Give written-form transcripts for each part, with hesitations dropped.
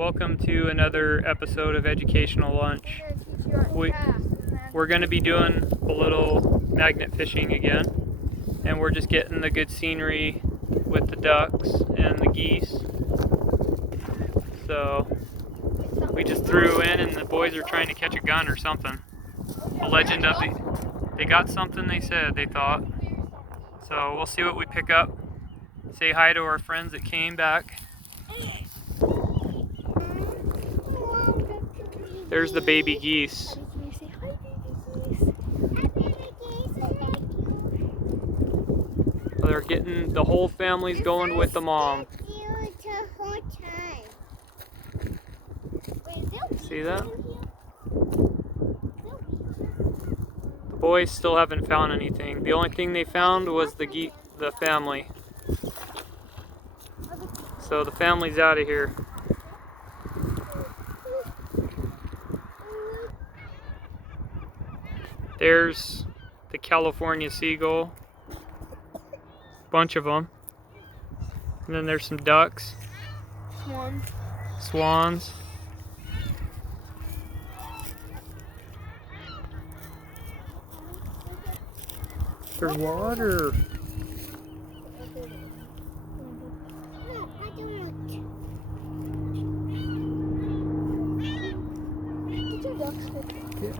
Welcome to another episode of Educational Lunch. We're going to be doing a little magnet fishing again, and we're just getting the good scenery with the ducks and the geese. So we just threw in and the boys are trying to catch a gun or something. The legend of they got something, they said, they thought. So we'll see what we pick up. Say hi to our friends that came back. There's the baby geese. They're getting, the whole family's going with the mom. See that? The boys still haven't found anything. The only thing they found was the family. So the family's out of here. There's the California seagull. Bunch of them. And then there's some ducks. Swans. There's water. Yeah.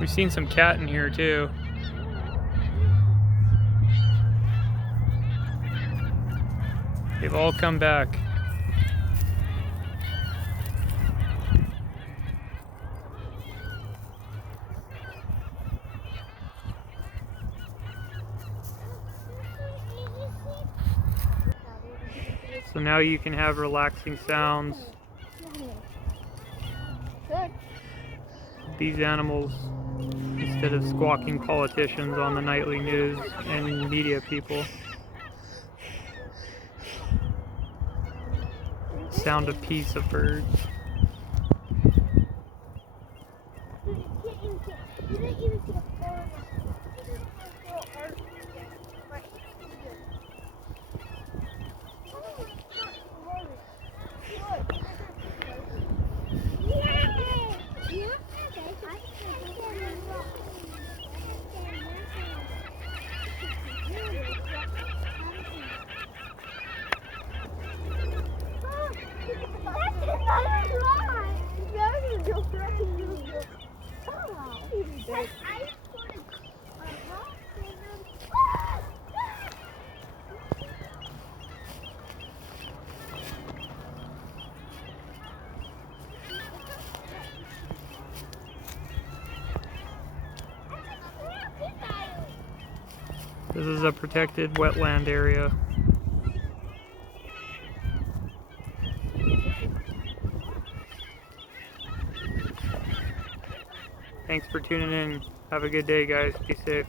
We've seen some cat in here too. They've all come back. So now you can have relaxing sounds. These animals, instead of squawking politicians on the nightly news and media people. Sound of peace of birds. This is a protected wetland area. Thanks for tuning in. Have a good day, guys. Be safe.